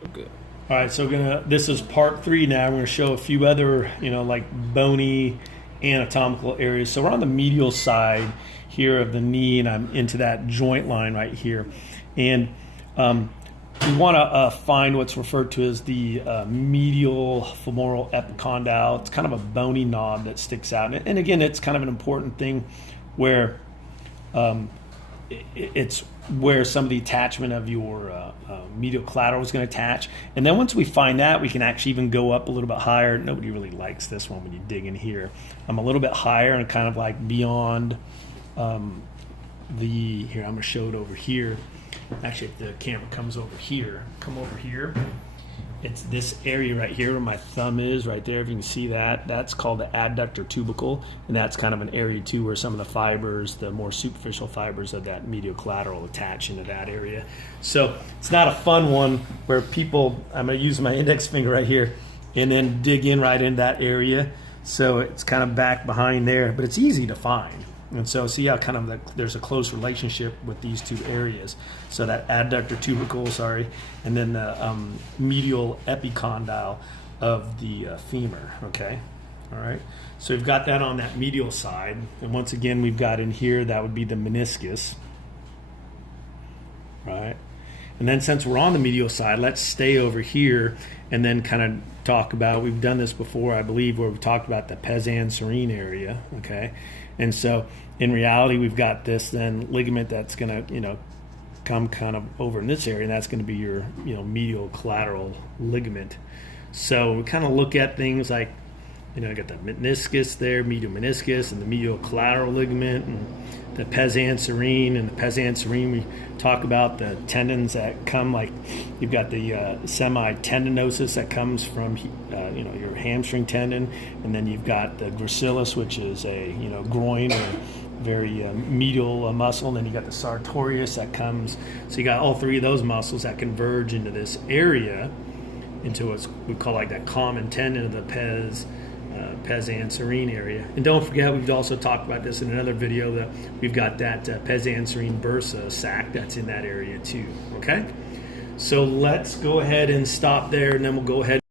Okay. All right, so this is part three now. We're gonna show a few other, like bony anatomical areas. So we're on the medial side here of the knee, and I'm into that joint line right here. And we want to find what's referred to as the medial femoral epicondyle. It's kind of a bony knob that sticks out. And again, it's kind of an important thing where it's where some of the attachment of your medial collateral is going to attach. And then once we find that, we can actually even go up a little bit higher. Nobody really likes this one when you dig in here. I'm a little bit higher and kind of like beyond here, I'm going to show it over here. Actually, if the camera comes over here, come over here. It's this area right here where my thumb is, right there. If you can see that, that's called the adductor tubercle, and that's kind of an area too where some of the fibers, the more superficial fibers of that medial collateral attach into that area. So it's not a fun one where people, I'm going to use my index finger right here and then dig in right in that area. So it's kind of back behind there, but it's easy to find. And so see how kind of there's a close relationship with these two areas. So that adductor tubercle, and then the medial epicondyle of the femur, okay? All right, so we've got that on that medial side. And once again, we've got in here, that would be the meniscus, right? And then since we're on the medial side, let's stay over here and then kind of talk about, we've done this before, I believe, where we've talked about the pes anserine area, okay? And so in reality, we've got this then ligament that's going to, come kind of over in this area, and that's going to be your, medial collateral ligament. So we kind of look at things like, I got the meniscus there, medial meniscus, and the medial collateral ligament, and the pes anserine. And the pes anserine, we talk about the tendons that come, like you've got the semi-tendinosus that comes from, your hamstring tendon, and then you've got the gracilis, which is a, groin or very medial muscle, and then you got the sartorius that comes. So you got all three of those muscles that converge into this area, into what we call like that common tendon of the pes anserine area. And don't forget, we've also talked about this in another video, that we've got that pes anserine bursa sac that's in that area too. Okay, so let's go ahead and stop there, and then we'll go ahead